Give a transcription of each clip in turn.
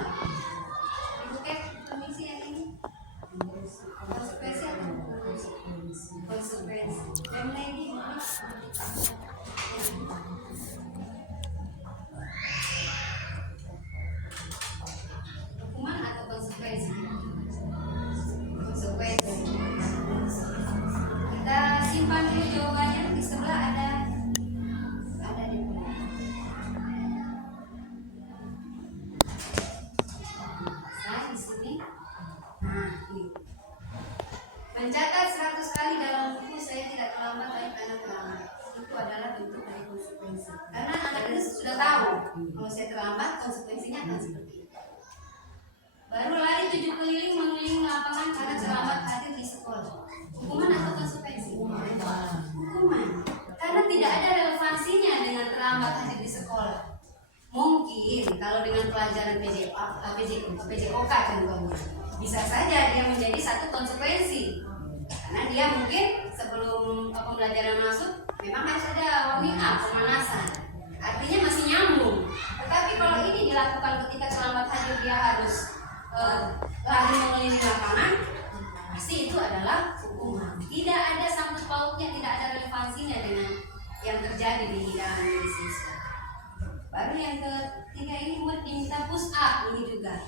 lagi. Ibu permisi yang ini. Konsekuensi atau konsekuensi? Dan lagi hukuman atau konsekuensi? Konsekuensi. Kita simpan dulu jawabannya, di sebelah ada di bawah. Nah, di sini. Nah, ini. Mencatat 100 kali dalam buku saya tidak terlambat tapi karena terlambat. Itu adalah bentuk dari konsekuensi. Karena anak itu sudah tahu kalau saya terlambat konsekuensinya akan seperti itu. Baru lari 7 keliling mengelilingi lapangan karena terlambat hadir di sekolah. Hukuman atau konsekuensi? Hukuman. Karena tidak ada relevansinya dengan terlambat hadir di sekolah. Mungkin kalau dengan pelajaran PJOK contohnya, bisa saja dia menjadi satu konsekuensi. Karena dia mungkin sebelum pembelajaran masuk memang harus ada warming up, pemanasan. Artinya masih nyambung. Tetapi kalau ini dilakukan ketika terlambat hadir dia harus lari mengelilingi lapangan, pasti itu adalah hukuman. Tidak ada sangkut pautnya, tidak ada relevansinya dengan yang terjadi di dalam diri siswa. Baru yang ketiga ini buat diminta push up ini juga.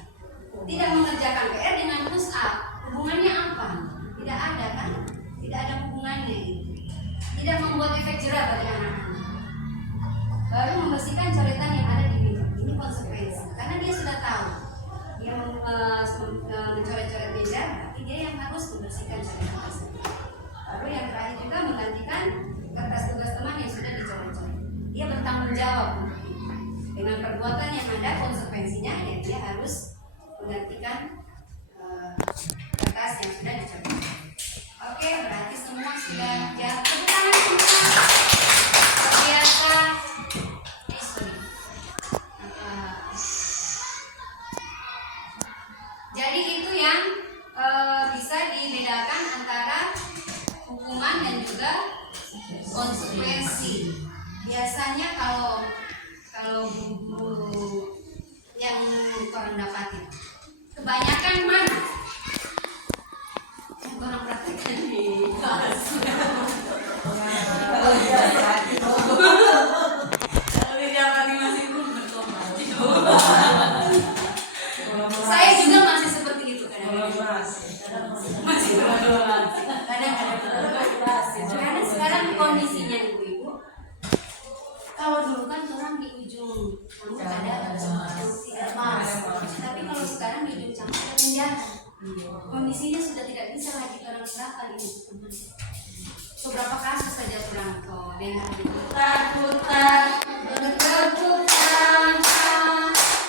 Tidak mengerjakan PR dengan push up, hubungannya apa? Tidak ada kan? Tidak ada hubungannya ini. Tidak membuat efek jerah bagi anak-anak. Baru membersihkan coretan yang ada di meja. Ini konsekuensi. Karena dia sudah tahu dia mencoret-coret meja, berarti dia yang harus membersihkan coretan tersebut. Baru yang terakhir juga menggantikan kertas tugas teman yang sudah dicoret-coret. Dia bertanggung jawab dengan perbuatan yang ada, konsekuensinya ya dia harus menggantikan kertas yang sudah dicoret. Oke, berarti semua sudah jawab. Tepuk tangan semua. Terbiasa. Jadi itu yang bisa dibedakan antara hukuman dan juga konsekuensi. Biasanya kalau guru yang orang dapatin, kebanyakan mana? Yang orang praktekkan di kelas. Kalau didapati masih belum bertobat. Saya juga masih seperti itu kadang-kadang. Masih berdoa. Kadang-kadang. Karena sekarang kondisinya ibu-ibu, kalau dulu kan orang di ujung rambut ada emas, tapi kalau sekarang di ujung cangkul ada penjara. Kondisinya sudah tidak bisa lagi orang berapa ini. Beberapa kasus saja kurang kok. Putar-putar, berputar,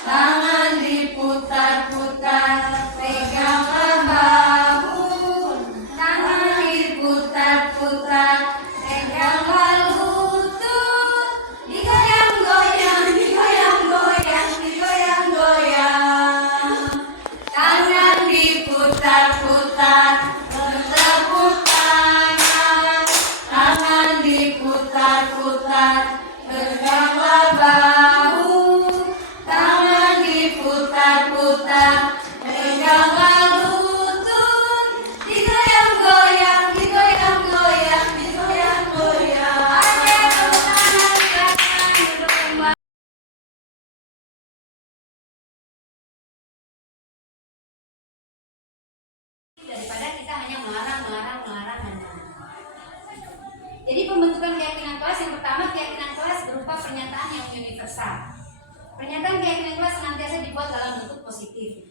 tangan diputar-putar, peganglah bahu, tangan diputar-putar, peganglah lutut, digoyang-goyang, digoyang-goyang, digoyang-goyang, tangan diputar-putar, bertepuk tangan, tangan diputar-putar, peganglah bahu, tangan diputar-putar, peganglah lutut, digoyang-goyang, digoyang-goyang, digoyang-goyang. Oke, tepuk tangan, silakan duduk kembali. Daripada kita hanya melarang. Jadi pembentukan keyakinan kelas yang pertama, keyakinan kelas berupa pernyataan yang universal. Pernyataan keyakinan kelas senantiasa dibuat dalam bentuk positif.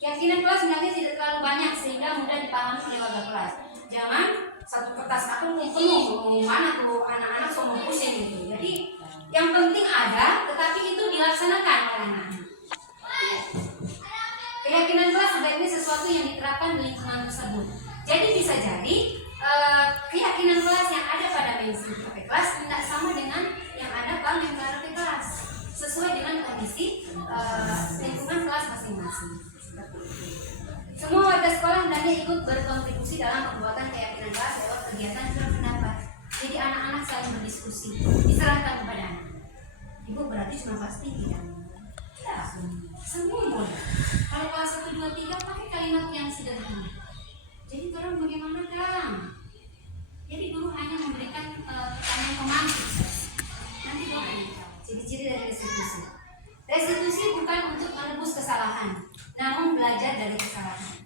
Keyakinan kelas sebenarnya tidak terlalu banyak sehingga mudah dipahami oleh warga kelas. Jangan satu kertas karton penuh, mana tuh anak-anak semua pusing gitu. Jadi yang penting ada, tetapi itu dilaksanakan oleh anak-anak. Keyakinan kelas sebaiknya sesuatu yang diterapkan di lingkungan tersebut. Jadi bisa jadi keyakinan kelas yang ada pada mainstream kelas tidak sama dengan yang ada pada mentality kelas, sesuai dengan kondisi lingkungan kelas masing-masing. Semua warga sekolah hendaknya ikut berkontribusi dalam pembuatan keyakinan kelas lewat kegiatan berpendapat. Jadi anak-anak saling berdiskusi, diserahkan kepada anak. Ibu berarti cuma pasti tidak. Tidak, semua boleh. Kalau kelas 1, 2, 3 pakai kalimat yang sederhana. Jadi orang bagaimana Kang? Jadi guru hanya memberikan pertanyaan pemantik. Nanti doa yang jawab. Ciri-ciri dari restitusi. Restitusi bukan untuk menebus kesalahan, namun belajar dari kesalahan.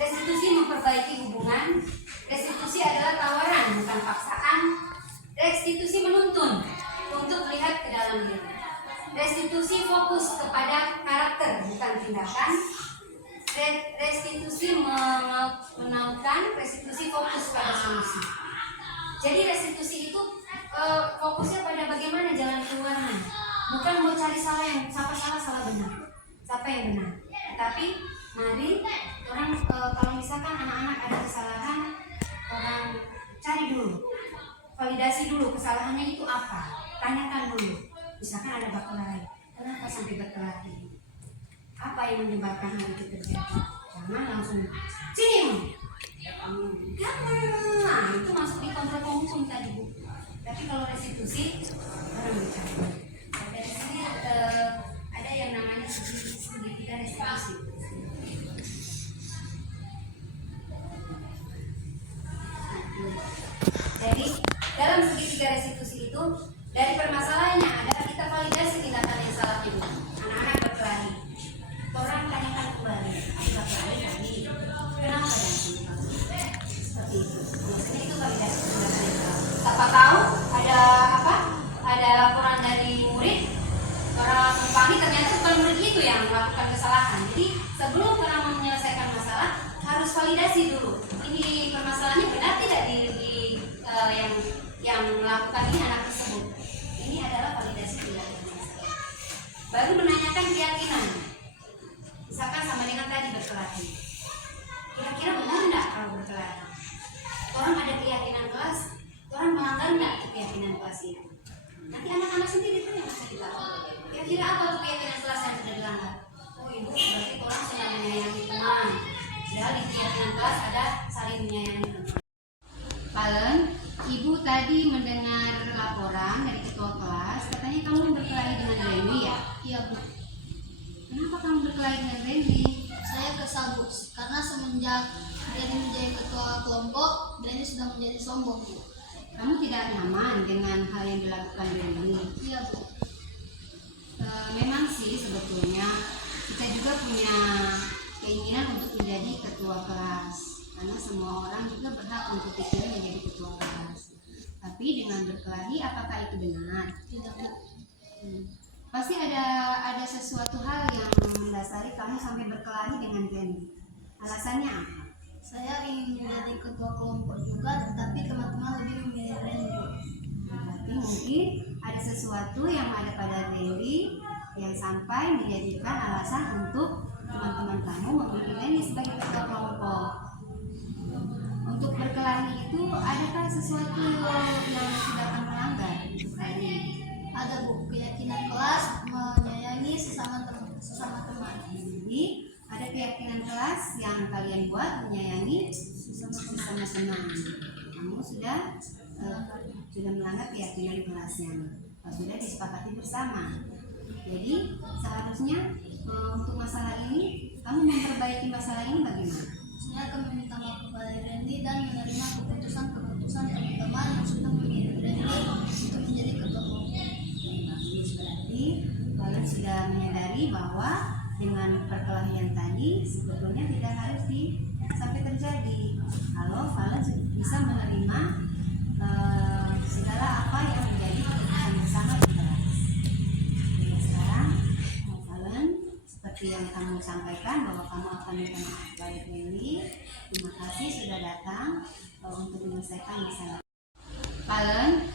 Restitusi memperbaiki hubungan. Restitusi adalah tawaran, bukan paksaan. Restitusi menuntun untuk melihat ke dalam diri. Restitusi fokus kepada karakter, bukan tindakan. Restitusi menautkan, restitusi fokus pada solusi. Jadi restitusi itu fokusnya pada bagaimana jalan keluarnya, bukan mau cari salah yang siapa salah benar, siapa yang benar. Tapi mari orang kalau misalkan anak-anak ada kesalahan, orang cari dulu, validasi dulu kesalahannya itu apa, tanyakan dulu. Misalkan ada berkelahi, kenapa sampai berkelahi? Apa yang menyebabkan hal itu terjadi? Jangan langsung sini. Nah, itu masuk di kontrol hukum tadi Bu. Tapi kalau restitusi orang bicara. Dari sini ada yang namanya segitiga restitusi. Jadi dalam segitiga restitusi itu dari permasalahannya adalah kita validasi tindakan yang salah itu. Anak-anak berkelahi, orang tanyakan kembali, berkelahi tadi, kenapa dan seperti itu. Biasanya itu validasi tindakan yang salah. Siapa tahu ada apa? Ada laporan dari murid, orang kami ternyata bukan murid itu yang melakukan kesalahan. Jadi sebelum orang menyelesaikan masalah harus validasi dulu. Ini permasalahannya benar tidak di yang melakukan ini anak tersebut. Ini adalah validasi tindakan masalah. Baru menanyakan keyakinan. Misalkan sama dengan tadi berkelahi. Kira-kira benar enggak kalau berkelahi? Orang ada keyakinan kelas, orang melanggar enggak keyakinan kelas itu? Nanti anak-anak sendiri itu yang mesti ditahu. Kira-kira apa tuh keyakinan kelas yang sudah dilanggar? Oh ibu, berarti orang sedang menyayangi teman. Padahal di keyakinan kelas ada saling menyayangi teman. Palen, ibu tadi mendengar laporan dari ketua kelas, katanya kamu berkelahi dengan Randy ya? Iya Bu, Kenapa kamu berkelahi dengan Randy? saya kesal Bu, karena semenjak Randy menjadi ketua kelompok, Randy sudah menjadi sombong Bu. Kamu tidak nyaman dengan hal yang dilakukan Randy? Iya Bu. Memang sih sebetulnya kita juga punya keinginan untuk menjadi ketua kelas, karena semua orang juga berhak untuk dipilih menjadi ketua kelas. Tapi dengan berkelahi, apakah itu benar? Tidak Bu. Pasti ada sesuatu hal yang mendasari kamu sampai berkelahi dengan Randy. Alasannya apa? Saya ingin menjadi ketua kelompok juga, tetapi teman-teman lebih memilih Randy Bu. Berarti mungkin ada sesuatu yang ada pada Randy yang sampai menjadikan alasan untuk teman-teman kamu memilih Randy sebagai ketua kelompok. Untuk berkelahi itu adakah sesuatu yang sudah kamu melanggar? Ada Bu, keyakinan kelas menyayangi sesama teman. Jadi ada keyakinan kelas yang kalian buat menyayangi sesama teman. Kamu sudah melanggar keyakinan kelasnya. Sudah disepakati bersama. Jadi seharusnya untuk masalah ini kamu memperbaiki masalah ini bagaimana? Saya akan meminta maaf kepada Randy dan menerima keputusan teman-teman yang sudah memilih Randy untuk menjadi ketua kelompok. Bagus, berarti kalian sudah menyadari bahwa dengan perkelahian tadi sebetulnya tidak harus sampai terjadi. Kalau kalian bisa menerima segala apa yang menjadi keputusan bersama di kelas. Sekarang kalian seperti yang kamu sampaikan bahwa kamu akan minta maaf kepada Randy. Terima kasih sudah datang untuk menyelesaikan masalah. Kalian